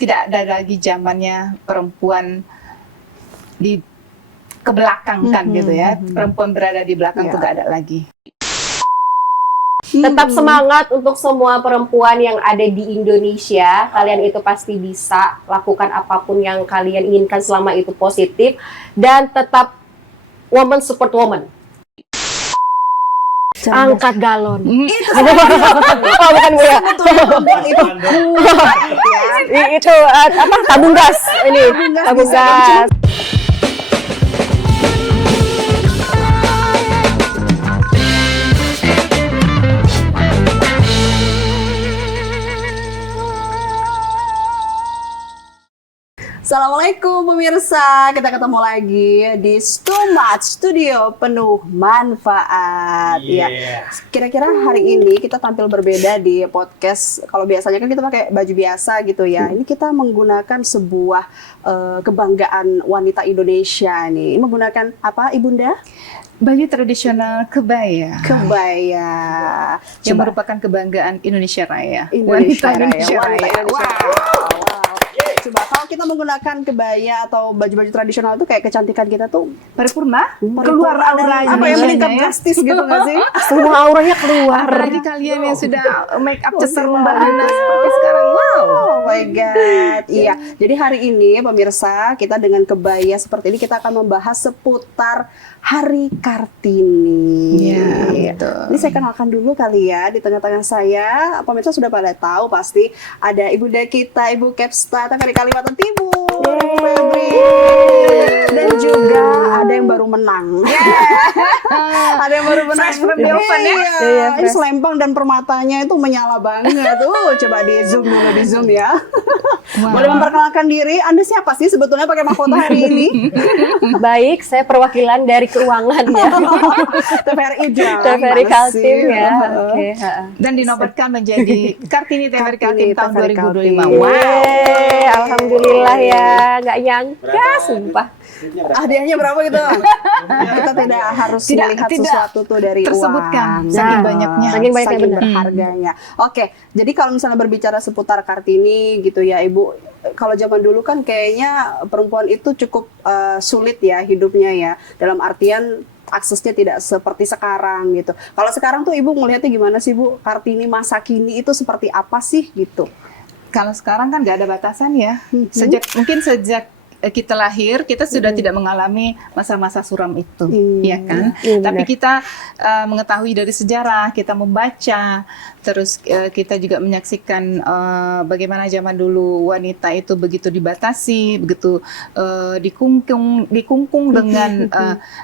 tidak ada lagi zamannya perempuan kebelakangkan gitu ya. Perempuan berada di belakang tuh gak ada lagi. Tetap semangat untuk semua perempuan yang ada di Indonesia. Kalian itu pasti bisa lakukan apapun yang kalian inginkan selama itu positif. Dan tetap woman support woman. Angkat galon. Oh, bukan Bu ya. Itu apa? Tabung gas. Ini tabung gas. Assalamualaikum pemirsa, kita ketemu lagi di Stumat Studio penuh manfaat. Ya, kira-kira hari ini kita tampil berbeda di podcast. Kalau biasanya kan kita pakai baju biasa gitu ya. Ini kita menggunakan sebuah kebanggaan wanita Indonesia nih. Ini menggunakan apa, Ibunda? Baju tradisional kebaya. Kebaya. Yang merupakan kebanggaan Indonesia Raya. Indonesia Wanita Indonesia Raya. Wow. Coba kalau kita menggunakan kebaya atau baju-baju tradisional itu kayak kecantikan kita tuh Paripurna, keluar auranya. Apa yang meningkat drastis gitu nggak sih? Semua auranya keluar. Apalagi kalian yang sudah make up cetar membahana seperti sekarang. Wow. Oh my god. Iya. Jadi hari ini pemirsa, kita dengan kebaya seperti ini kita akan membahas seputar Hari Kartini. Iya, betul. Ini saya kenalkan dulu kali ya, di tengah-tengah saya, pemirsa sudah pada tahu pasti ada ibunda kita, Ibu Kepsta TVRI Kalimantan Timur, Febri. Dan juga ada yang baru menang. Ada yang baru menang. Fresh from the oven ya. Iya, ini selempang dan permatanya itu menyala banget. Coba di zoom dulu, di zoom ya. Wow. Boleh memperkenalkan diri, Anda siapa sih sebetulnya pakai mahkota hari ini? Baik, saya perwakilan dari keuangan ya. TVRI Jalan. TVRI Kaltim ya. Oke. Dan dinobatkan menjadi Kartini TVRI Kaltim tahun TVRI 2025. Kaltim. Wow. Yeay, alhamdulillah ya, nggak nyangka, sumpah. Hadiahnya berapa gitu? Kita tidak harus melihat sesuatu tuh dari tersebutkan, uang. saking banyaknya. Saking banyaknya, saking benar. berharganya. Oke, jadi kalau misalnya berbicara seputar Kartini gitu ya Ibu, kalau zaman dulu kan kayaknya perempuan itu cukup sulit ya hidupnya ya, dalam artian aksesnya tidak seperti sekarang gitu. Kalau sekarang tuh Ibu melihatnya gimana sih Bu? Kartini masa kini itu seperti apa sih gitu? Kalau sekarang kan nggak ada batasan ya. Mungkin sejak kita lahir, kita sudah tidak mengalami masa-masa suram itu, ya kan? Tapi kita mengetahui dari sejarah, kita membaca, terus kita juga menyaksikan bagaimana zaman dulu wanita itu begitu dibatasi, begitu dikungkung dengan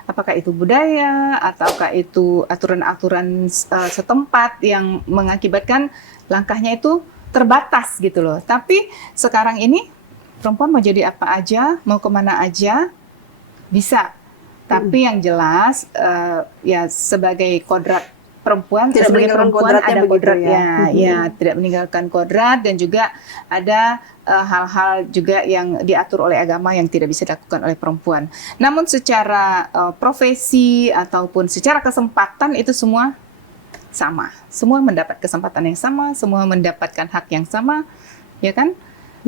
apakah itu budaya, ataukah itu aturan-aturan setempat yang mengakibatkan langkahnya itu terbatas gitu loh. Tapi sekarang ini perempuan mau jadi apa aja, mau kemana aja, bisa. Tapi yang jelas, ya sebagai kodrat perempuan, sebagai perempuan ada kodratnya, ya tidak meninggalkan kodrat, dan juga ada hal-hal juga yang diatur oleh agama yang tidak bisa dilakukan oleh perempuan. Namun secara profesi ataupun secara kesempatan itu semua sama. Semua mendapat kesempatan yang sama, semua mendapatkan hak yang sama, ya kan?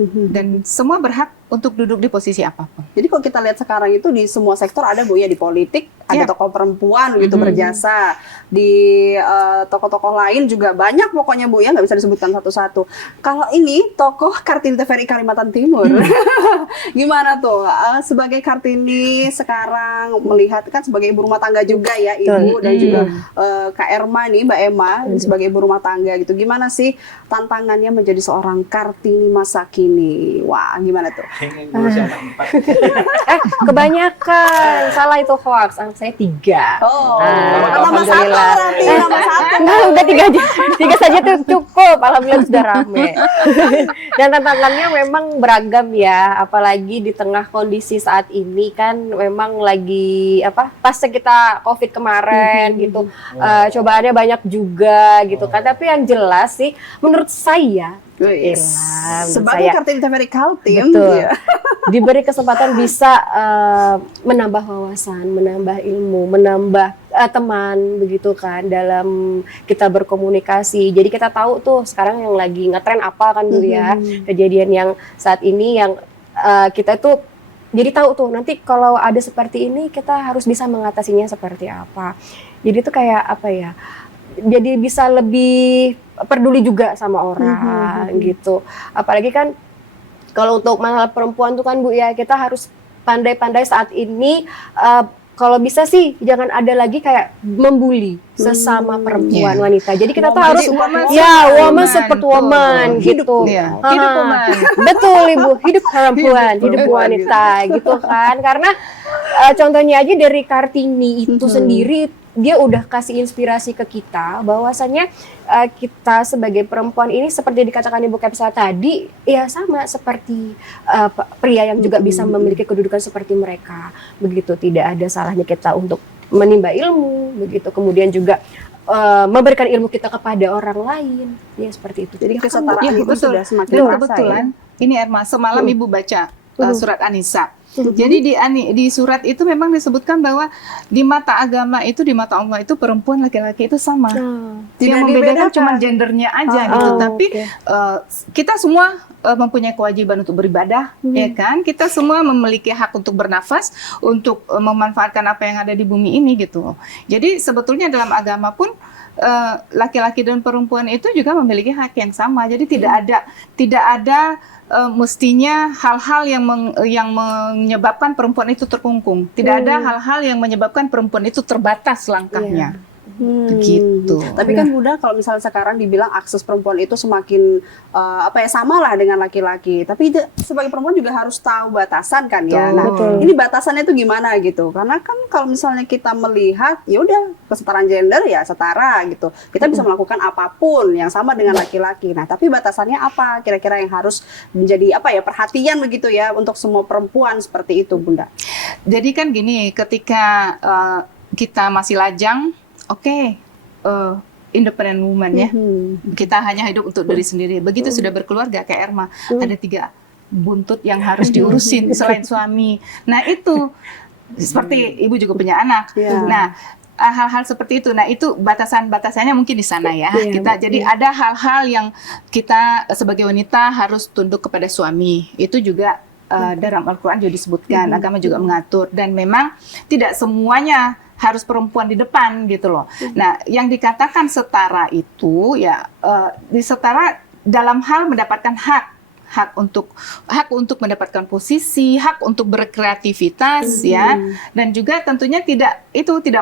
Dan semua berhak untuk duduk di posisi apapun. Jadi kalau kita lihat sekarang itu di semua sektor ada Bu ya, di politik ada tokoh perempuan gitu berjasa, di tokoh-tokoh lain juga banyak pokoknya Bu ya, nggak bisa disebutkan satu-satu. Kalau ini tokoh Kartini TVRI Kalimantan Timur, gimana tuh sebagai Kartini sekarang melihat kan sebagai ibu rumah tangga juga ya Ibu, dan juga Kak Erma nih, Mbak Emma sebagai ibu rumah tangga gitu, gimana sih tantangannya menjadi seorang Kartini masa kini? Wah, gimana tuh? Kebanyakan salah itu hoax. Anak saya 3. Oh, Alhamdulillah. Tambah satu. Enggak, udah 3 aja. 3 saja tuh cukup. Alhamdulillah sudah rame. Dan tantangannya memang beragam ya, apalagi di tengah kondisi saat ini kan memang lagi pasca kita Covid kemarin gitu. Cobaannya banyak juga gitu kan. Tapi yang jelas sih menurut saya sebagai Kartini TVRI Kaltim, diberi kesempatan bisa menambah wawasan, menambah ilmu, menambah teman begitu kan dalam kita berkomunikasi. Jadi kita tahu tuh sekarang yang lagi ngetren apa kan Bu ya. Kejadian yang saat ini yang kita tuh jadi tahu tuh nanti kalau ada seperti ini kita harus bisa mengatasinya seperti apa. Jadi tuh kayak apa ya? Jadi bisa lebih peduli juga sama orang gitu. Apalagi kan kalau untuk masalah perempuan tuh kan Bu ya, kita harus pandai-pandai saat ini kalau bisa sih jangan ada lagi kayak membuli sesama perempuan wanita. Jadi kita tuh harus woman support woman gitu. Hidup woman. Betul Ibu, hidup perempuan, hidup wanita gitu kan. Karena contohnya aja dari Kartini itu sendiri, dia udah kasih inspirasi ke kita bahwasannya kita sebagai perempuan ini seperti dikatakan Ibu Kepsa tadi, ya sama seperti pria yang juga bisa memiliki kedudukan seperti mereka. Begitu, tidak ada salahnya kita untuk menimba ilmu, begitu. Kemudian juga memberikan ilmu kita kepada orang lain, ya seperti itu. Jadi kesetaraan itu sudah semakin Dan terasa kebetulan ini Erma, semalam Ibu baca surat An-Nisa. Jadi di surat itu memang disebutkan bahwa di mata agama itu, di mata Allah itu perempuan laki-laki itu sama. Yang membedakan cuma gendernya aja gitu. Tapi kita semua mempunyai kewajiban untuk beribadah, ya kan? Kita semua memiliki hak untuk bernafas, untuk memanfaatkan apa yang ada di bumi ini gitu. Jadi sebetulnya dalam agama pun laki-laki dan perempuan itu juga memiliki hak yang sama. Jadi tidak ada mestinya hal-hal yang menyebabkan perempuan itu terkungkung. Tidak ada hal-hal yang menyebabkan perempuan itu terbatas langkahnya. Begitu. Tapi kan Bunda, kalau misalnya sekarang dibilang akses perempuan itu semakin sama lah dengan laki-laki. Tapi sebagai perempuan juga harus tahu batasan kan ya. Nah, ini batasannya itu gimana gitu? Karena kan kalau misalnya kita melihat, ya udah kesetaraan gender ya setara gitu. Kita bisa melakukan apapun yang sama dengan laki-laki. Nah, tapi batasannya apa? Kira-kira yang harus menjadi perhatian begitu ya untuk semua perempuan seperti itu, Bunda. Jadi kan gini, ketika kita masih lajang, independent woman ya. Kita hanya hidup untuk diri sendiri. Begitu sudah berkeluarga kayak Erma, ada 3 buntut yang harus diurusin selain suami. Nah itu seperti Ibu juga punya anak. Nah hal-hal seperti itu. Nah itu batasan-batasannya mungkin di sana ya. Jadi ada hal-hal yang kita sebagai wanita harus tunduk kepada suami. Itu juga dalam Al-Quran juga disebutkan. Agama juga mengatur. Dan memang tidak semuanya harus perempuan di depan gitu loh. Nah, yang dikatakan setara itu ya setara dalam hal mendapatkan hak untuk mendapatkan posisi, hak untuk berkreativitas ya, dan juga tentunya tidak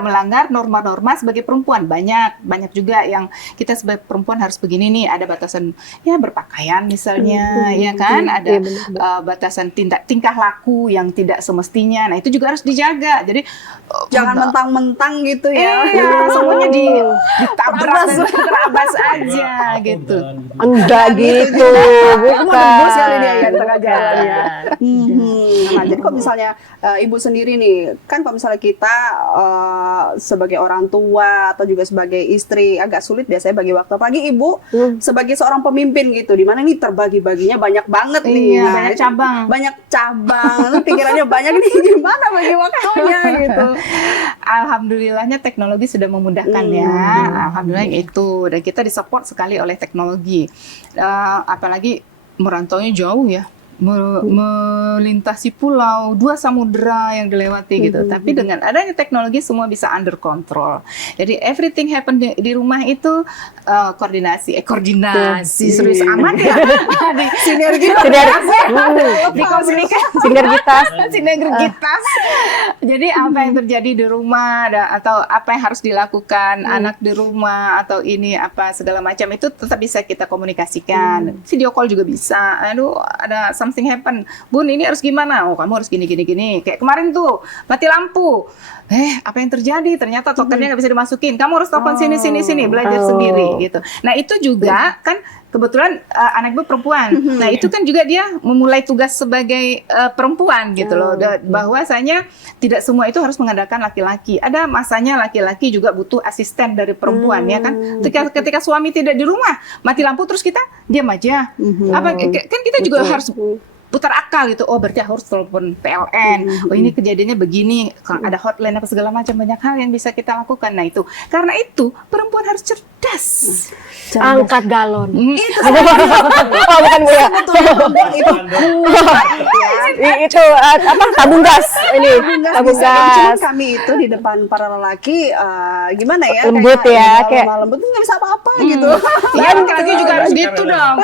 melanggar norma-norma sebagai perempuan. Banyak juga yang kita sebagai perempuan harus begini nih, ada batasan ya berpakaian misalnya, ya kan, ada batasan tingkah laku yang tidak semestinya. Nah, itu juga harus dijaga. Jadi jangan mentang-mentang gitu ya. Semuanya ditabrak dan terabas aja gitu. Enggak gitu, bukan. Bos kali dia ya di tengah jalan ya. Nah, jadi kalau misalnya Ibu sendiri nih, kan kalau misalnya kita sebagai orang tua atau juga sebagai istri agak sulit biasanya bagi waktu. Apalagi Ibu sebagai seorang pemimpin gitu, di mana nih terbagi-baginya banyak banget nih. Banyak cabang, pikirannya banyak nih, gimana bagi waktunya gitu. Alhamdulillahnya teknologi sudah memudahkan ya. Alhamdulillah itu, dan kita disupport sekali oleh teknologi. Apalagi merantaunya jauh ya, melintasi pulau, 2 samudera yang dilewati gitu. Tapi dengan adanya teknologi semua bisa under control. Jadi everything happen di rumah itu koordinasi serius amat ya. Sinergitas. Jadi apa yang terjadi di rumah atau apa yang harus dilakukan anak di rumah atau ini apa segala macam itu tetap bisa kita komunikasikan. Video call juga bisa. Aduh, ada something happen. Bun, ini harus gimana? Oh, kamu harus gini. Kayak kemarin tuh, mati lampu. Apa yang terjadi? Ternyata tokennya nggak bisa dimasukin. Kamu harus telepon sini, belajar sendiri gitu. Nah, itu juga kan kebetulan anak Ibu perempuan. Nah, itu kan juga dia memulai tugas sebagai perempuan gitu loh. Bahwasanya tidak semua itu harus mengandalkan laki-laki. Ada masanya laki-laki juga butuh asisten dari perempuan ya kan. Ketika suami tidak di rumah, mati lampu terus kita diam aja. Kan kita juga harus putar akal gitu. Oh berarti harus telepon PLN. Oh ini kejadiannya begini. Kalau ada hotline apa segala macam, banyak hal yang bisa kita lakukan. Nah itu, karena itu perempuan harus cerdas. Angkat galon. Itu Oh bukan Bu ya. itu Itu apa tabung gas ini, tabung Cuman gas. kami itu di depan para lelaki gimana ya, Lembut ya, kayak- lemah lembut nggak bisa apa-apa gitu. ya laki-laki juga harus gitu dong.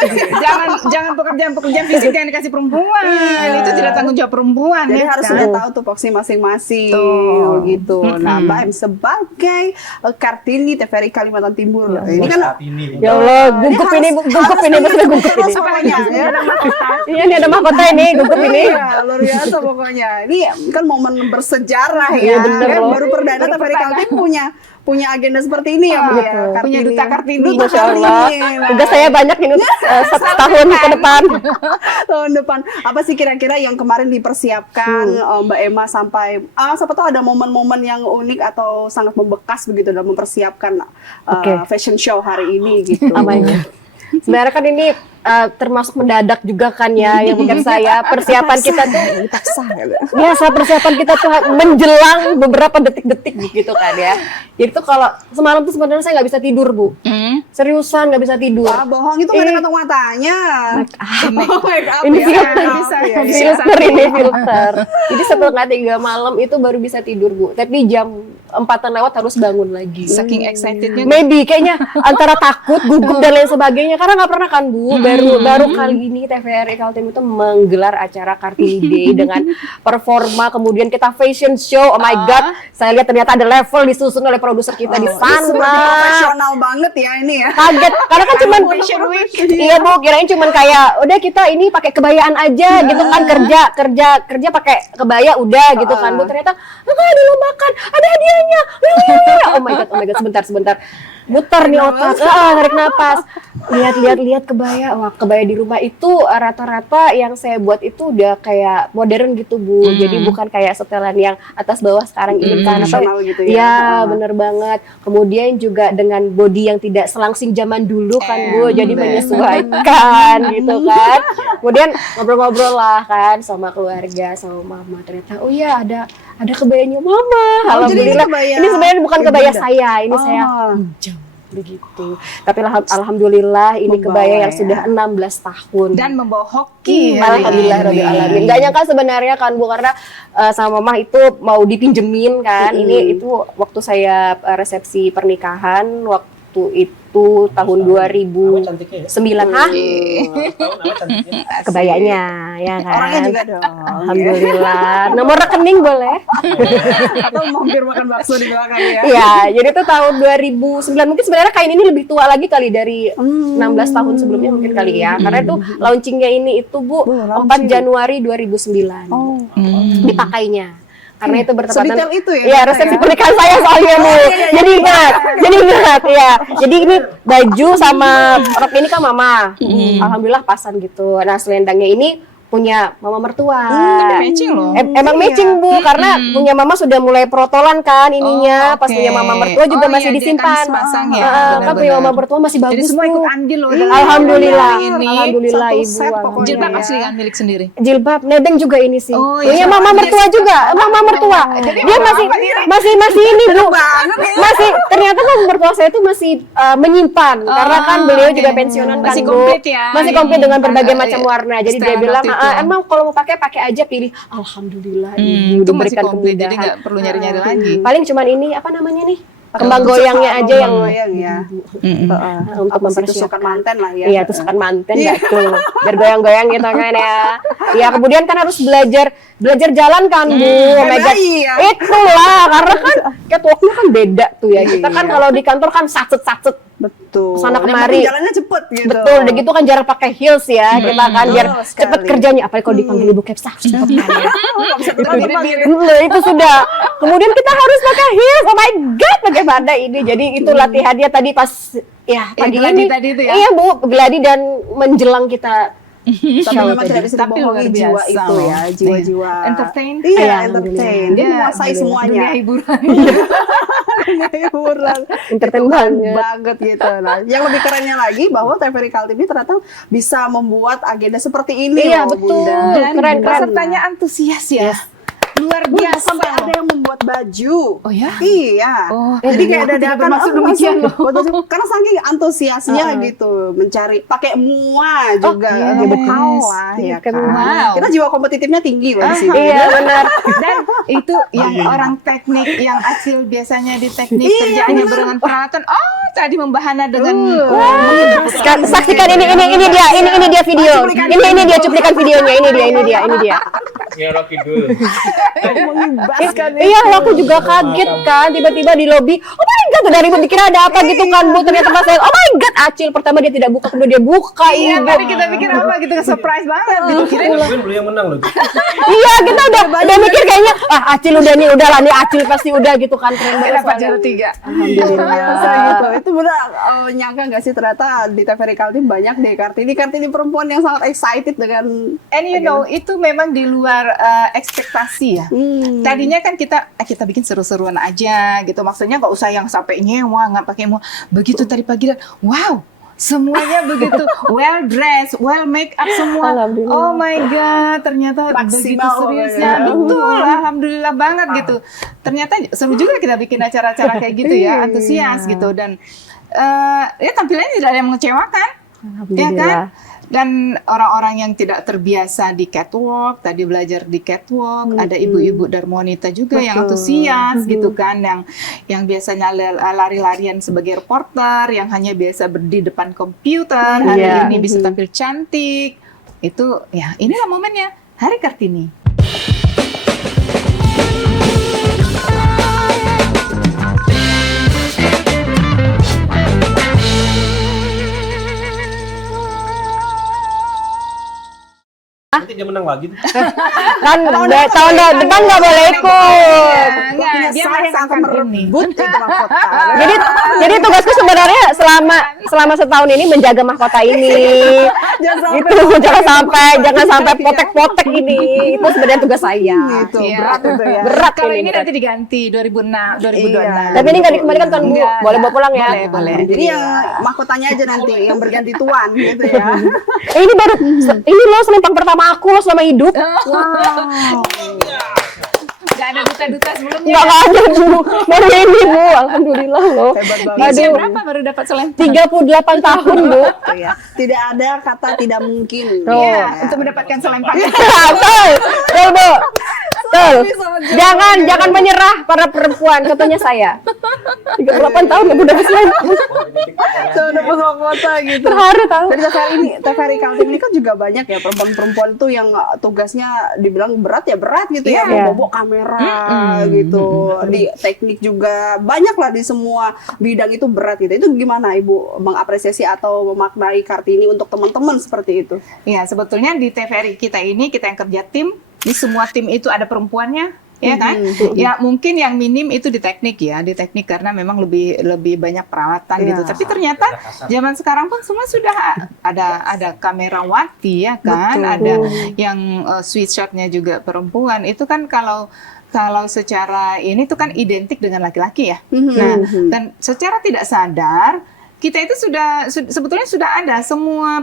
Jangan pekerjaan fisik yang dikasih perempuan. Itu tidak tanggung jawab perempuan. Jadi ya harus kan? sudah tahu tuh porsi masing-masing Tuh. gitu. Nah, Mbak Em sebagai Kartini TVRI Kalimantan Timur, ini kan Ya Allah, gugup ini, gugup ini, betul gugup ini. terus pokoknya ya. Iya, ini ada mahkota ini, gugup ini. Iya, luar biasa pokoknya. Ini kan momen bersejarah Iya, ya. bener Kan loh. baru perdana TVRI Kaltim punya agenda seperti ini ya, Bu ya. Punya Kartini. duta Kartini. Duta Masya Allah. Kartini. Nah, Tugas saya banyak ini setahun ke depan. tahun depan apa sih kira-kira yang kemarin dipersiapkan Mbak Emma sampai siapa tahu ada momen-momen yang unik atau sangat membekas begitu dalam mempersiapkan Oke. fashion show hari ini gitu. Oh my God. Sebenarnya kan ini termasuk mendadak juga kan ya, yang bukan saya. Persiapan kita tuh Dipaksa gitu. biasa, persiapan kita tuh menjelang beberapa detik-detik gitu kan ya. Jadi tuh kalau semalam tuh sebenarnya saya nggak bisa tidur Bu, seriusan nggak bisa tidur. Ah, bohong itu nggak ada kantong matanya. Oh, make up Ini ya. filter, Bisa ya. filter ini filter. Jadi setelah 3 malam itu baru bisa tidur Bu. Tapi jam 4-an lewat harus bangun lagi. Saking excitednya. Maybe kayaknya antara takut, gugup dan lain sebagainya, karena nggak pernah kan Bu, baru kali ini TVRI Kaltim itu menggelar acara Kartini Day dengan performa, kemudian kita fashion show. Oh my God, saya lihat ternyata ada level disusun oleh produser kita di Seperti sana. profesional banget ya ini ya. Kaget, karena kan cuman Fashion week. iya Bu, kirain cuman kayak udah kita ini pakai kebayaan aja gitu kan, kerja pakai kebaya udah gitu kan Bu. Ternyata enggak, dilombakan, ada hadiahnya. Oh my God, sebentar. Muter nih otak, tarik napas. Lihat kebaya. Wah, kebaya di rumah itu rata-rata yang saya buat itu udah kayak modern gitu Bu. Jadi bukan kayak setelan yang atas bawah sekarang ini kan. Tradisional gitu ya. Iya, bener banget. Kemudian juga dengan body yang tidak selangsing zaman dulu kan Bu. Jadi menyesuaikan gitu kan. Kemudian ngobrol-ngobrol lah kan sama keluarga, sama mama. Ternyata oh iya ada kebayanya mama. jadi ini Alhamdulillah. kebaya Ini sebenarnya bukan kebaya Ibunda. saya, ini saya pinjam begitu. Tapi alhamdulillah ini Membawa kebaya yang ya. sudah 16 tahun. Dan membawa hoki. Alhamdulillah Rabbil Alamin. Gak nyangka sebenarnya kan Bu, karena sama mama itu mau dipinjemin kan. Ini itu waktu saya resepsi pernikahan waktu itu tahun 2009. Hah? Kebayanya ya kan. Orangnya juga dong. Alhamdulillah. Nomor rekening boleh? Atau mampir makan bakso di belakang ya. Iya, jadi itu tahun 2009. Mungkin sebenarnya kain ini lebih tua lagi kali dari 16 tahun sebelumnya mungkin kali ya. Karena itu launchingnya ini itu Bu, 4 Januari 2009. Oh. Dipakainya. Karena itu bertepatan. Sedetail itu ya, Iya, ternyata resepsi ya. pernikahan saya soalnya Bu. Jadi ingat ya. Jadi ini baju sama rok ini kan mama. Alhamdulillah pasan gitu. Nah, selendangnya ini punya mama mertua. Matching loh. Emang matching Bu, karena punya mama sudah mulai protolan kan ininya. Oh, Pas oke. punya mama mertua juga Oh, masih iya, dia disimpan. kan sepasang ya, Kan punya benar-benar. mama mertua masih bagus. Jadi semua Bu. ikut andil loh dalam Alhamdulillah, ini. alhamdulillah Satu Ibu. set pokoknya. Jilbab alhamdulillah. asli kan milik sendiri. Jilbab, nebeng juga ini sih. Oh, Punya iya, mama sama mertua dia juga, mama mertua. Dia masih ini Bu. Masih ternyata mama mertua saya itu masih menyimpan karena kan beliau juga pensiunan kan Masih Bu. komplit ya. Masih komplit dengan berbagai Iya, macam iya. warna. Jadi dia Setelan bilang, waktu itu. emang kalau mau pakai aja pilih. Alhamdulillah Ibu Itu masih diberikan komplit, jadi kemudahan. nggak perlu nyari-nyari lagi. Paling cuman ini apa namanya nih? Kembang goyangnya aja yang goyang ya. untuk Apa sih, tusukan mempersiapkan manten lah ya. Iya, tusukan manten gitu. Biar goyang-goyang gitu kan ya. Ya, kemudian kan harus belajar jalan kan, Bu. Oh my God. bayi ya. Itulah, karena kan catwalknya kan beda tuh ya. Kita kan Iya. kalau di kantor kan satset-satset. Betul. Kesana Yang kemari. penting jalannya cepet gitu. Betul, udah gitu kan jarang pakai heels ya. Kita kan biar Betul sekali. cepet kerjanya. Apalagi kalau dipanggil Ibu Kepsa harus cepet kan ya. Itu sudah. Kemudian kita harus pakai heels. Oh my God, bagaimana ini. Jadi itu latihannya tadi pas ya pagi gladi ini. tadi itu ya? Iya Bu, gladi dan menjelang kita Tapi show memang tidak tadi. bisa Tapi dibohongi luar jiwa biasa itu loh. ya, jiwa-jiwa. Entertain. Iya, Iya, entertain. alhamdulillah. Dia Dia menguasai semuanya. Dunia hiburan. hiburan. Entertain Keren banget. banget gitu. Nah, yang lebih kerennya lagi bahwa TVRI Kaltim ini ternyata bisa membuat agenda seperti ini Iya, loh, betul. Bunda. Dan Keren, keren. pesertanya antusias ya. Luar Bunda, biasa. sampai ada yang membuat baju. Oh ya? Iya. Oh, Jadi kayak aku tidak dadakan bermaksud demikian loh. karena saking antusiasnya gitu mencari pakai mua juga yes. nggak kalah ya kan. Wow. Kita jiwa kompetitifnya tinggi loh di sini. Iya, benar. Dan itu yang orang teknik, yang Acil biasanya di teknik kerjaannya dengan peralatan. Oh, tadi membahana dengan Saksikan ini dia video. Ini dia cuplikan videonya. Ini dia. Ya Rocky dulu. Mengebaskan Iya, aku juga kaget kan tiba-tiba di lobi. Oh my god, dari ibu dikira ada apa gitu kan, Bu. Ternyata pas saya, oh my god, Acil pertama dia tidak buka, kemudian dia buka. Iya, Ibu. tadi kita pikir apa gitu, surprise banget gitu. Kirain Mungkin beliau yang menang loh. Iya, kita udah mikir kayaknya Acil udah nih Acil pasti udah gitu kan, keren banget. dapat juara 3. Alhamdulillah gitu. Itu benar nyangka nggak sih ternyata di TVRI Kaltim banyak deh Kartini perempuan yang sangat excited dengan And you know, itu memang di luar ekspektasi ya. Tadinya kan kita bikin seru-seruan aja gitu. Maksudnya nggak usah yang sampai nyewa, nggak pakai mau. Begitu tadi pagi dan wow, semuanya begitu well dressed, well make up semua. Alhamdulillah. Oh my god, ternyata begitu Maksimal seriusnya. ya. Betul, alhamdulillah banget gitu. Ternyata seru juga kita bikin acara-acara kayak gitu ya, antusias gitu dan ya tampilannya tidak ada yang mengecewakan. Ya kan? Dan orang-orang yang tidak terbiasa di catwalk, tadi belajar di catwalk, ada ibu-ibu Darmonita juga yang antusias gitu kan, yang biasanya lari-larian sebagai reporter, yang hanya biasa berdiri depan komputer, hari ini bisa tampil cantik. Itu ya, inilah momennya Hari Kartini. Nanti dia menang lagi tuh. Kan tahun depan nggak boleh ikut. Enggak, dia saya yang akan merasakan ini. merebut itu mahkota. Jadi tugasku sebenarnya selama setahun ini menjaga mahkota ini. Jangan sampai potek-potek ini. Itu sebenarnya tugas saya. Gitu, Iya. berat itu ya. Berat Kalau ini berat. nanti diganti 2026. Tapi ini nggak dikembalikan kan, Bu? Enggak, Boleh bawa pulang ya? Boleh. Jadi yang mahkotanya aja nanti yang berganti tuan gitu ya. Ini baru ini loh selempang pertama aku loh selama hidup. Wow. Gak ada duta-duta sebelumnya. Nggak ada, Bu. Baru ini, Bu. Alhamdulillah loh. Hebat banget. Usia Aduh. berapa baru dapat selempang? 38 tahun, Bu. Gitu ya. Tidak ada kata tidak mungkin. Tuh. Iya, untuk mendapatkan selempang. Betul, betul, Bu. Betul. Jangan menyerah para perempuan, contohnya saya. 38 tahun ya udah selempang. Tuh dapat mahkota gitu. Terharu tahu. Dari TVRI Kaltim ini kan juga banyak ya perempuan-perempuan tuh yang tugasnya dibilang berat gitu ya, Iya. bawa kamera gitu, di teknik juga banyak lah di semua bidang itu berat gitu. Itu gimana Ibu mengapresiasi atau memaknai Kartini untuk teman-teman seperti itu? Iya, sebetulnya di TVRI kita ini, kita yang kerja tim, di semua tim itu ada perempuannya. Ya kan? Ya mungkin yang minim itu di teknik ya, di teknik karena memang lebih banyak peralatan gitu. Tapi ternyata zaman sekarang pun semua sudah ada kamerawati ya kan, ada yang sweet shotnya juga perempuan. Itu kan kalau secara ini tuh kan identik dengan laki-laki ya. Nah, dan secara tidak sadar kita itu sebetulnya sudah ada semua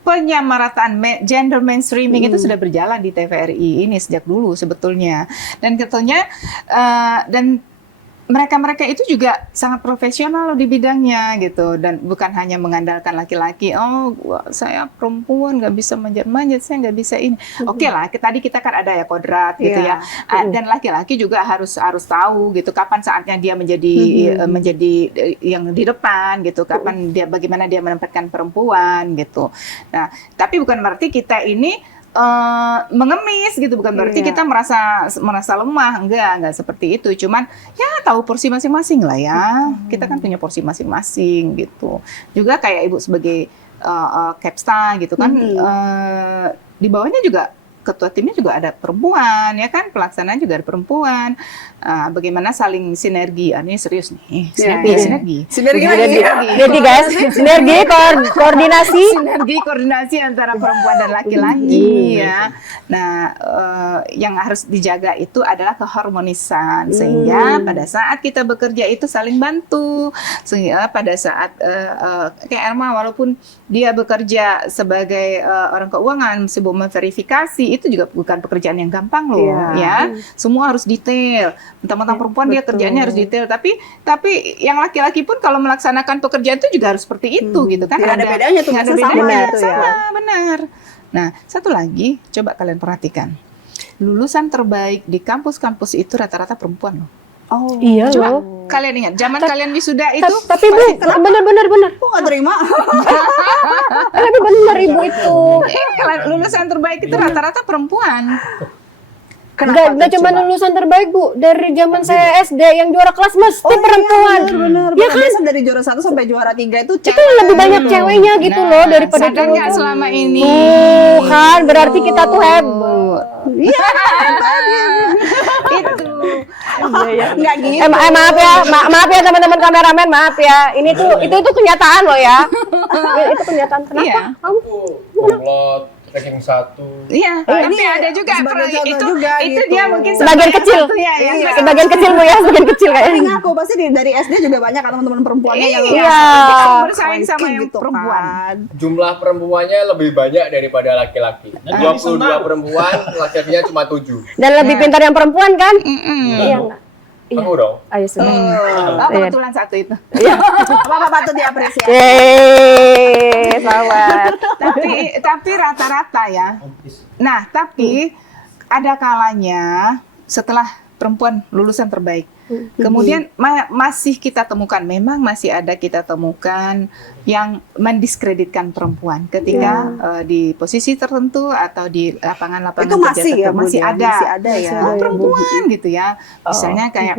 penyamarataan gender mainstreaming itu sudah berjalan di TVRI ini sejak dulu sebetulnya, dan katanya dan mereka itu juga sangat profesional di bidangnya gitu, dan bukan hanya mengandalkan laki-laki. Oh, saya perempuan nggak bisa manjat-manjat, saya nggak bisa ini. Oke lah, tadi kita kan ada ya kodrat gitu ya, dan laki-laki juga harus tahu gitu kapan saatnya dia menjadi yang di depan gitu, kapan bagaimana dia menempatkan perempuan gitu. Nah, tapi bukan berarti kita ini mengemis gitu, bukan berarti kita merasa lemah, enggak seperti itu, cuman ya tahu porsi masing-masing lah ya. Kita kan punya porsi masing-masing gitu. Juga kayak Ibu sebagai Capsta gitu kan, di bawahnya juga ketua timnya juga ada perempuan, ya kan, pelaksanaan juga ada perempuan. Bagaimana saling sinergi? Ini serius nih, sinergi. Sinergi lagi. Sinergi guys, sinergi, koordinasi. Koordinasi antara perempuan dan laki-laki ya. Nah, yang harus dijaga itu adalah keharmonisan, sehingga pada saat kita bekerja itu saling bantu, sehingga pada saat kayak Elma, walaupun dia bekerja sebagai orang keuangan, sibuk memverifikasi, itu juga bukan pekerjaan yang gampang loh, ya. Semua harus detail. Mentang-mentang perempuan dia kerjaannya harus detail, tapi yang laki-laki pun kalau melaksanakan pekerjaan itu juga harus seperti itu gitu kan. Nggak ada bedanya tuh, nggak ada sama bedanya, gitu ya. sama, benar. Nah, satu lagi, coba kalian perhatikan. Lulusan terbaik di kampus-kampus itu rata-rata perempuan loh. Oh, Iya Coba loh. kalian ingat, zaman kalian wisuda itu Tapi Bu, benar. aku nggak terima. Tapi benar Ibu itu. lulusan terbaik itu rata-rata perempuan. Enggak cuma lulusan terbaik Bu, dari zaman saya SD yang juara kelas mesti perempuan. Benar. Ya kan? Biasa dari juara 1 sampai juara 3 itu Itu lebih banyak ceweknya gitu loh daripada sadar nggak cowok. selama ini? Tuh kan berarti kita tuh hebat. Iya, itu. nggak gitu. Maaf ya, maaf ya teman-teman kameramen, maaf ya. Ini tuh itu kenyataan loh ya. Itu kenyataan. Kenapa? Iya. Kamu Komplot, ranking 1. Iya, ini tapi ada juga sebagai contoh itu juga itu gitu. dia mungkin Sebagian salah kecil. satunya ya. Iya. sebagian kecil Bu ya, sebagian kecil Tapi kayaknya. ngaku pasti dari SD juga banyak kan teman-teman perempuannya yang Iya. Kita bersaing sama ranking yang gitu perempuan. kan. Jumlah perempuannya lebih banyak daripada laki-laki. 22 perempuan, laki-lakinya cuma 7. Dan lebih pintar yang perempuan kan? Iya enggak? Aku dong. Ayo sudah. Oh, kebetulan satu itu. Apa patut diapresiasi. Yeay, selamat. tapi rata-rata ya. Nah, tapi ada kalanya setelah perempuan lulusan terbaik, kemudian masih kita temukan, memang masih ada kita temukan yang mendiskreditkan perempuan ketika di posisi tertentu atau di lapangan-lapangan Itu kerja masih ya, tertentu. Bu, masih ya? ada. Masih ada ya. Oh, perempuan gitu ya. Misalnya kayak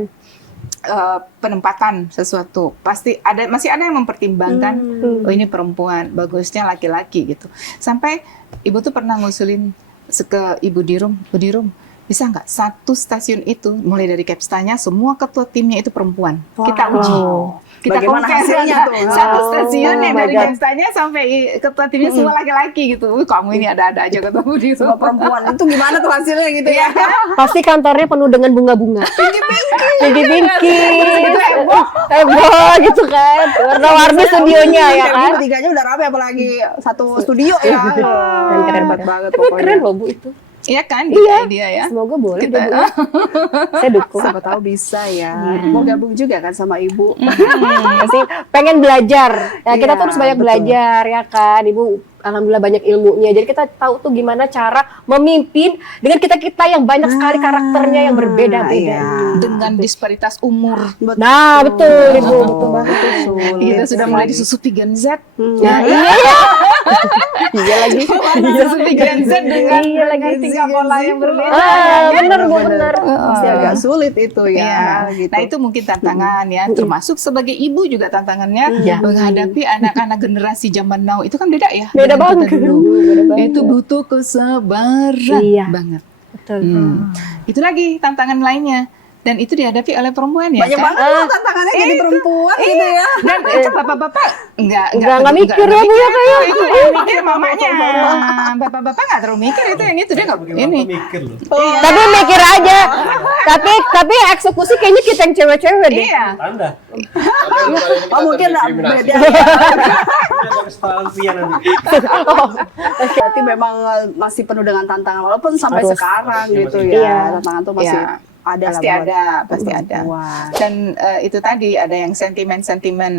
penempatan sesuatu, pasti masih ada yang mempertimbangkan, oh ini perempuan, bagusnya laki-laki gitu. Sampai ibu tuh pernah ngusulin ke Ibu Dirum, Bu Dirum, bisa nggak satu stasiun itu mulai dari Kepstanya semua ketua timnya itu perempuan. Kita uji. Kita Bagaimana compare hasilnya tuh? satu stasiun yang Oh my dari God. Kepstanya sampai ketua timnya semua laki-laki gitu. Kamu ini ada-ada aja ketemu di Semua perempuan itu gimana tuh hasilnya gitu ya. Pasti kantornya penuh dengan bunga-bunga. Tinggi-tinggi. Heboh gitu kan. Warna-warni studionya ya kan. Tiganya udah rame apalagi satu studio ya. Keren Hebat banget Tapi pokoknya. keren loh Bu itu. Iya kan, Iya. dia ya. Semoga boleh Kita- deh, Bu, ya. Saya dukung. Siapa tahu bisa ya. Mau gabung juga kan sama ibu. Ya sih, pengen belajar. Ya kita Iya, tuh harus banyak betul. belajar ya kan, Ibu. Alhamdulillah banyak ilmunya. Jadi kita tahu tuh gimana cara memimpin dengan kita-kita yang banyak sekali karakternya yang berbeda-beda. iya. Dengan disparitas umur. Nah, betul Ibu. Betul banget tuh, sulit Kita sudah mulai sih. disusupi Gen Z. Nah, iya. Iya lagi. Disusupi Gen Z dengan Iya lagi. tingkah pola yang berbeda. Bener Bu, bener. Pasti agak sulit itu ya. Iya. Gitu. Nah itu mungkin tantangan ya, termasuk sebagai ibu juga tantangannya Iya. menghadapi anak-anak generasi zaman now itu kan beda ya. Beda dengan banget. kita dulu. Beda banget. Itu butuh kesabaran Iya. banget. Betul. Itu lagi tantangan lainnya. Dan itu dihadapi oleh perempuan ya banyak kan? banget loh tantangannya jadi perempuan gitu ya. Dan itu bapak-bapak Nggak mikir ya Bu ya kayak. itu yang mikir mamanya. Bapak-bapak nggak terlalu mikir itu yang itu dia nggak ini. mikir loh. Tapi mikir aja. Tapi eksekusi kayaknya kita yang cewek-cewek deh. Iya. Anda. Oh mungkin beda ya. Ada kesalahan Pia nanti. Berarti memang masih penuh dengan tantangan walaupun sampai Harus. sekarang Masih- gitu masih- ya. Iya. Tantangan tuh masih Iya. ada Pasti lah buat ada, pasti ada. perempuan. Dan itu tadi ada yang sentimen-sentimen,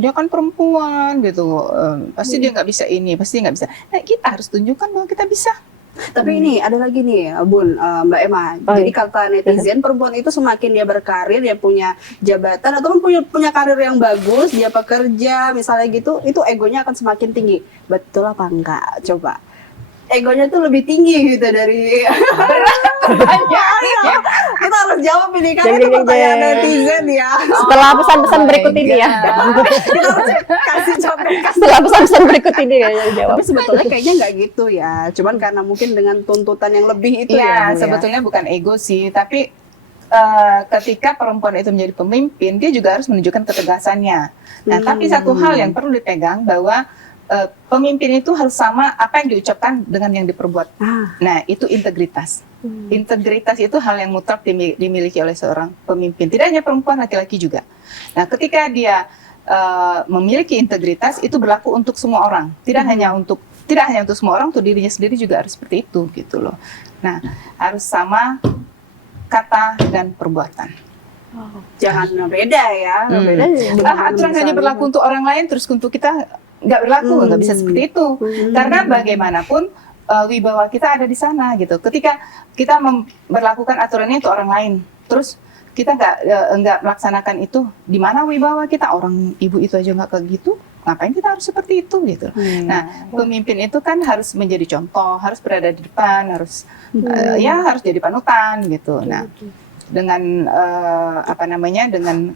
dia kan perempuan gitu, pasti dia nggak bisa ini, pasti nggak bisa. Nah kita harus tunjukkan bahwa kita bisa. Tapi ini ada lagi nih, Bun, Mbak Emma. Oh, Jadi iya. kata netizen, perempuan itu semakin dia berkarir, dia punya jabatan ataupun punya karir yang bagus, dia pekerja misalnya gitu, itu egonya akan semakin tinggi. Betul apa enggak? Coba. Egonya tuh lebih tinggi gitu dari Ayo, kita harus jawab ini karena Jeng, itu jeng, pertanyaan jeng. netizen ya. Setelah pesan-pesan berikut ini ya. Kita harus kasih contekan. Setelah pesan-pesan berikut ini ya yang jawab. Tapi sebetulnya kayaknya nggak gitu ya. Cuman karena mungkin dengan tuntutan yang lebih itu ya. Bu, Iya, sebetulnya bukan ego sih, tapi ketika perempuan itu menjadi pemimpin, dia juga harus menunjukkan ketegasannya. Nah, tapi satu hal yang perlu dipegang bahwa pemimpin itu harus sama apa yang diucapkan dengan yang diperbuat. Nah, itu integritas. Integritas itu hal yang mutlak dimiliki oleh seorang pemimpin. Tidak hanya perempuan, laki-laki juga. Nah, ketika dia memiliki integritas, itu berlaku untuk semua orang. Tidak hanya untuk semua orang, untuk dirinya sendiri juga harus seperti itu, gitu loh. Nah, harus sama kata dan perbuatan. Jangan beda ya. Beda. Aturan hanya berlaku untuk orang lain, terus untuk kita nggak berlaku, nggak bisa seperti itu. Karena bagaimanapun wibawa kita ada di sana gitu. Ketika kita memperlakukan aturannya untuk orang lain, terus kita nggak melaksanakan itu, di mana wibawa kita? Orang ibu itu aja nggak kayak gitu, ngapain kita harus seperti itu gitu. Nah, pemimpin itu kan harus menjadi contoh, harus berada di depan, harus harus jadi panutan gitu. Nah, dengan dengan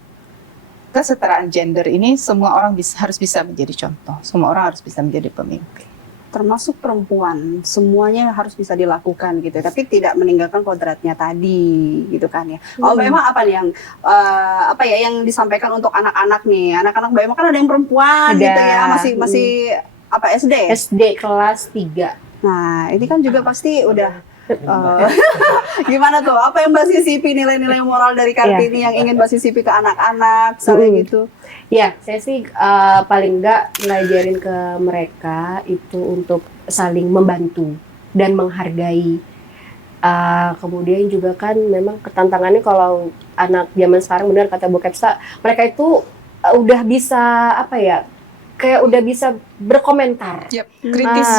kesetaraan gender ini, semua orang harus bisa menjadi contoh, semua orang harus bisa menjadi pemimpin. Termasuk perempuan, semuanya harus bisa dilakukan gitu, tapi tidak meninggalkan kodratnya tadi gitu kan ya. Oh, memang apa nih yang yang disampaikan untuk anak-anak nih? Anak-anak memang kan ada yang perempuan Ada. gitu ya, masih SD? SD kelas 3. Nah, ini kan juga pasti udah gimana tuh? Apa yang Mbak sisipi, nilai-nilai moral dari Kartini yang ingin Mbak sisipi ke anak-anak, misalnya gitu? Ya, saya sih paling enggak ngajarin ke mereka itu untuk saling membantu dan menghargai. Kemudian juga kan memang ketantangannya kalau anak zaman sekarang, benar kata Bu Kepsa, mereka itu udah bisa kayak udah bisa berkomentar. Kritis.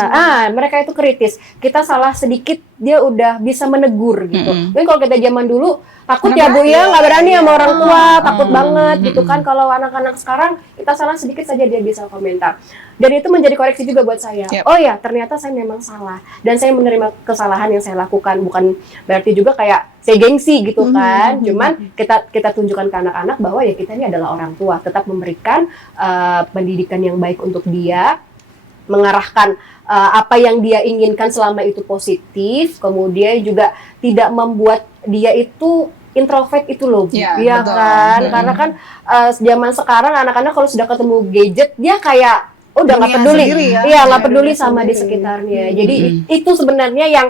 Mereka itu kritis. Kita salah sedikit dia udah bisa menegur gitu. Mungkin kalau kita zaman dulu takut ya Bu ya, nggak berani sama orang tua, takut banget gitu kan. Kalau anak-anak sekarang kita salah sedikit saja dia bisa komentar. Dan itu menjadi koreksi juga buat saya. Oh ya, ternyata saya memang salah dan saya menerima kesalahan yang saya lakukan. Bukan berarti juga kayak saya gengsi gitu kan. Cuman kita tunjukkan ke anak-anak bahwa ya kita ini adalah orang tua, tetap memberikan pendidikan yang baik untuk dia, mengarahkan apa yang dia inginkan selama itu positif, kemudian juga tidak membuat dia itu introvert itu loh, iya kan? Karena kan zaman sekarang anak-anak kalau sudah ketemu gadget dia kayak udah nggak peduli, nggak peduli sama di sekitarnya. Jadi itu sebenarnya yang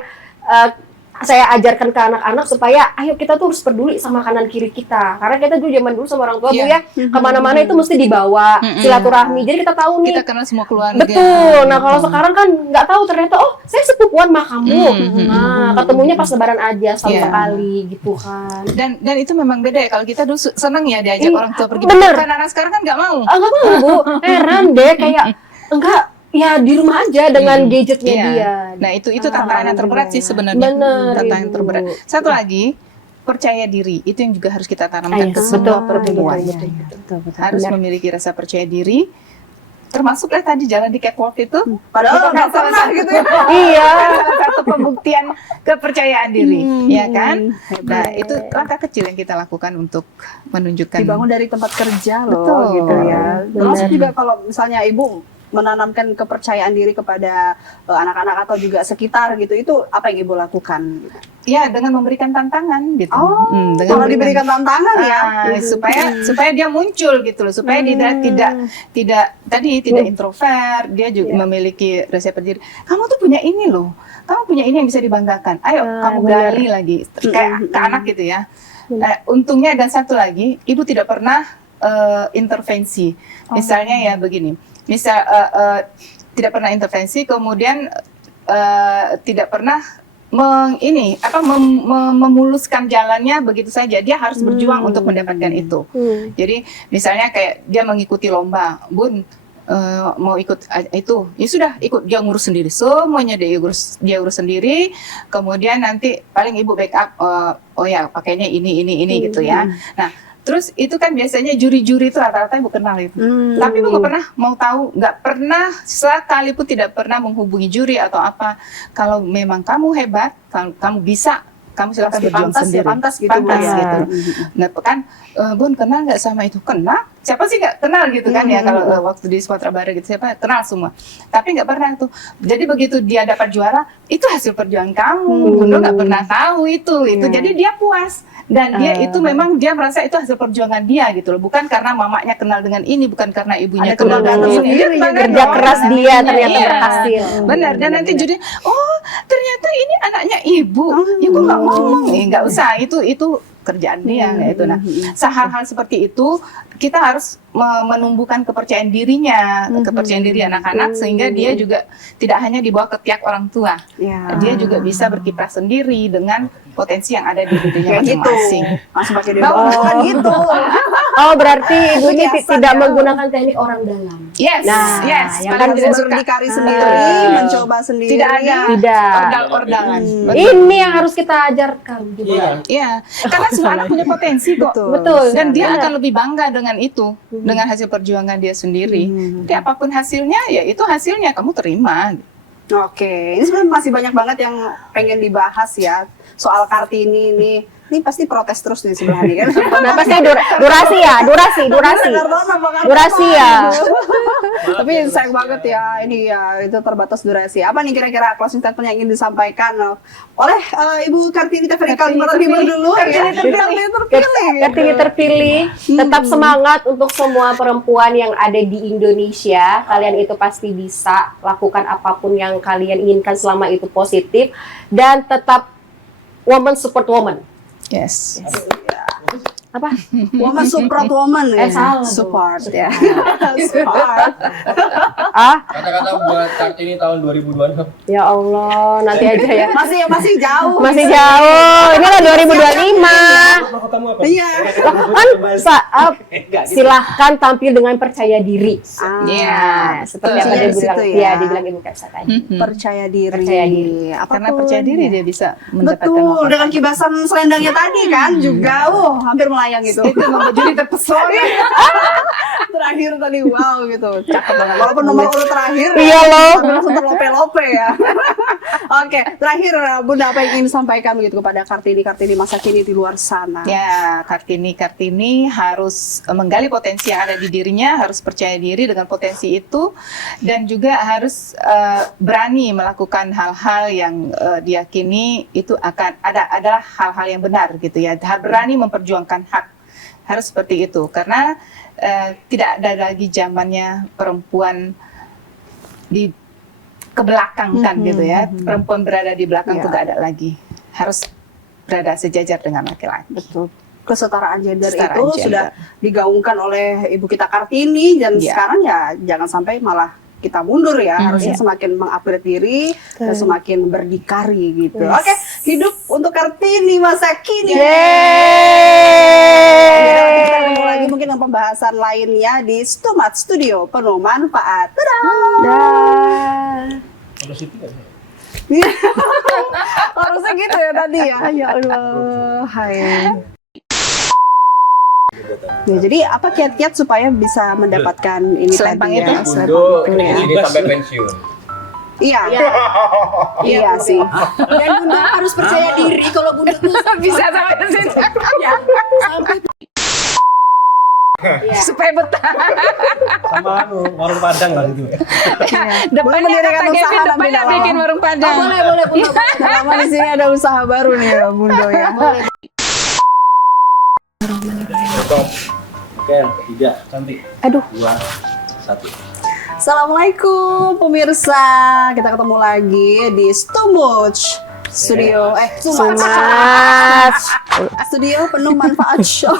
saya ajarkan ke anak-anak supaya ayo kita tuh harus peduli sama kanan kiri kita, karena kita dulu zaman dulu sama orang tua Bu ya kemana-mana itu mesti dibawa silaturahmi, jadi kita tahu nih kita kenal semua keluarga. Betul. Nah kalau sekarang kan nggak tahu, ternyata oh saya sepupuan mah kamu, nah ketemunya pas lebaran aja sekali gitu kan. Dan itu memang beda ya, kalau kita dulu seneng ya diajak orang tua pergi. Bener. Kan anak sekarang kan nggak mau. Nggak mau Bu, heran deh kayak enggak. Ya di rumah aja dengan gadgetnya dia. Nah itu tantangan yang terberat sih sebenarnya. Bener, tantangan yang Ibu. terberat. Satu lagi, percaya diri. Itu yang juga harus kita tanamkan ke semua perempuan. Betul. Harus memiliki rasa percaya diri. Termasuklah tadi jalan di catwalk itu. Padahal nggak pernah gitu ya. Iya. Salah satu pembuktian kepercayaan diri, ya kan? Nah itu langkah kecil yang kita lakukan untuk menunjukkan. Dibangun dari tempat kerja loh, Betul. gitu ya. Termasuk juga kalau misalnya Ibu menanamkan kepercayaan diri kepada anak-anak atau juga sekitar gitu, itu apa yang Ibu lakukan? Ya, dengan memberikan tantangan gitu. Dengan kalau diberikan tantangan ya, supaya dia muncul gitu loh, supaya dia tidak introvert, dia juga memiliki rasa percaya diri. Kamu tuh punya ini loh, kamu punya ini yang bisa dibanggakan. Ayo kamu gali lagi, kayak ke anak gitu ya. Untungnya dan satu lagi, Ibu tidak pernah intervensi. Misalnya ya begini. Tidak pernah intervensi, kemudian tidak pernah memuluskan jalannya begitu saja. Dia harus berjuang untuk mendapatkan itu. Jadi misalnya kayak dia mengikuti lomba, Bun mau ikut itu, ya sudah ikut, dia ngurus sendiri semuanya, dia urus sendiri. Kemudian nanti paling Ibu backup, oh ya pakainya ini gitu ya. Nah terus itu kan biasanya juri-juri itu rata-rata Ibu kenal itu. Tapi Ibu nggak pernah mau tahu, nggak pernah sekalipun tidak pernah menghubungi juri atau apa. Kalau memang kamu hebat, kamu bisa kamu silakan Pasti berjuang pantas ya, sendiri. pantas gitu, Bu, Pantas ya. gitu. Nggak kan, Bun kenal nggak sama itu? Kenal? Siapa sih nggak kenal gitu kan ya kalau waktu di Sumatera Barat gitu, siapa kenal semua. Tapi nggak pernah tuh. Jadi begitu dia dapat juara, itu hasil perjuangan kamu. Bunda nggak pernah tahu itu. Jadi dia puas. Dan dia itu memang dia merasa itu hasil perjuangan dia gitu loh. Bukan karena mamanya kenal dengan ini, bukan karena ibunya Ada kenal kebanggaan dengan ini. tersendiri, Dia bangga kerja dong keras dengan dia ibunya. ternyata Iya. berhasil. Benar, dan nanti jadi oh ternyata ini anaknya ibu. Ibu nggak ngomong, nggak usah itu kerjaan dia kayak itu. Nah, hal-hal seperti itu kita harus menumbuhkan kepercayaan dirinya, kepercayaan diri anak-anak sehingga dia juga tidak hanya di bawah ketiak orang tua. Ya. Dia juga bisa berkiprah sendiri dengan potensi yang ada di dirinya Kayak gitu. masing-masing. Langsung pakai dia gitu. Oh, berarti Ibu ini Biasa tidak ya. menggunakan teknik orang dalam. Yes, Nah, yes. yang Paling kan tidak suka. Berdikari sendiri, mencoba sendiri. Tidak ada Tidak. ordal-ordalan. Ini yang harus kita ajarkan juga. Iya, karena semua anak punya potensi kok. Betul. Dan dia akan lebih bangga dengan itu, dengan hasil perjuangan dia sendiri. Jadi apapun hasilnya, ya itu hasilnya kamu terima. Oke, ini sebenarnya masih banyak banget yang pengen dibahas ya soal Kartini ini. Ini pasti protes terus di sebelah ini kan. Kenapa sih durasi ya? Durasi ya. Tapi sayang banget ya, ini ya itu terbatas durasi. Apa nih kira-kira closing statement yang ingin disampaikan oleh Ibu Kartini Teferi Kalimantan Timur dulu? Kartini terpilih, tetap semangat untuk semua perempuan yang ada di Indonesia. Kalian itu pasti bisa lakukan apapun yang kalian inginkan selama itu positif dan tetap woman support woman. Yes. Apa? Woman support woman ya. Salah dong. Support ya. Support. Ah, Kata-kata buat Kartini tahun 2026. ya Allah, nanti aja ya. Masih jauh. Masih jauh. Ini kan 2025. Iya. Kan silahkan tampil dengan percaya diri. Iya, Seperti apa dia Kuncinya di bilang, situ ya ya. dibilang Ibu Kaisa tadi. Percaya diri. Percaya diri. Karena percaya diri dia bisa mendapatkan Betul, apa-apa. dengan kibasan selendangnya tadi kan juga, hampir melayang gitu. Itu membuat jadi terpesona. Terakhir tadi, wow gitu, cakep banget. Walaupun nomor urut terakhir, Iya loh. langsung terlope-lope ya. Oke, terakhir Bunda apa yang ingin sampaikan gitu kepada Kartini masa kini di luar sana? Ya, Kartini harus menggali potensi yang ada di dirinya, harus percaya diri dengan potensi itu, dan juga harus berani melakukan hal-hal yang diyakini itu adalah hal-hal yang benar gitu ya. Berani memperjuangkan hak, harus seperti itu karena tidak ada lagi zamannya perempuan kebelakangkan gitu ya. Perempuan berada di belakang itu nggak ada lagi, harus berada sejajar dengan laki-laki. Betul. Kesetaraan gender Kesetaraan itu gender. sudah digaungkan oleh Ibu kita Kartini dan Iya. sekarang ya jangan sampai malah kita mundur ya, harusnya semakin mengupgrade diri dan semakin berdikari gitu. Oke, hidup untuk Kartini masa kini. Nanti kita ketemu lagi mungkin dengan pembahasan lainnya di Stumat Studio penuh manfaat. Harusnya gitu ya tadi ya. Ya Allah, hai. Ya, jadi apa kiat-kiat supaya bisa mendapatkan ini Selempang tadi itu. ya? Bundo Selempang itu ya. ini sampai pensiun. Iya. Iya sih. Dan Bunda harus percaya diri kalau Bunda tuh Bisa sampai ke situ. Supaya betah. Sama warung Padang lah gitu. Depannya mendirikan kata usaha Kevin, nanti depannya dalam. bikin warung Padang. boleh Bunda. Lama di sini ada usaha baru nih ya, Bundo ya. Oke, 3, cantik. Aduh. 2, 1. Assalamualaikum pemirsa, kita ketemu lagi di Stumuch Studio, Studio penuh manfaat show.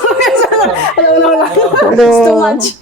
Stumuch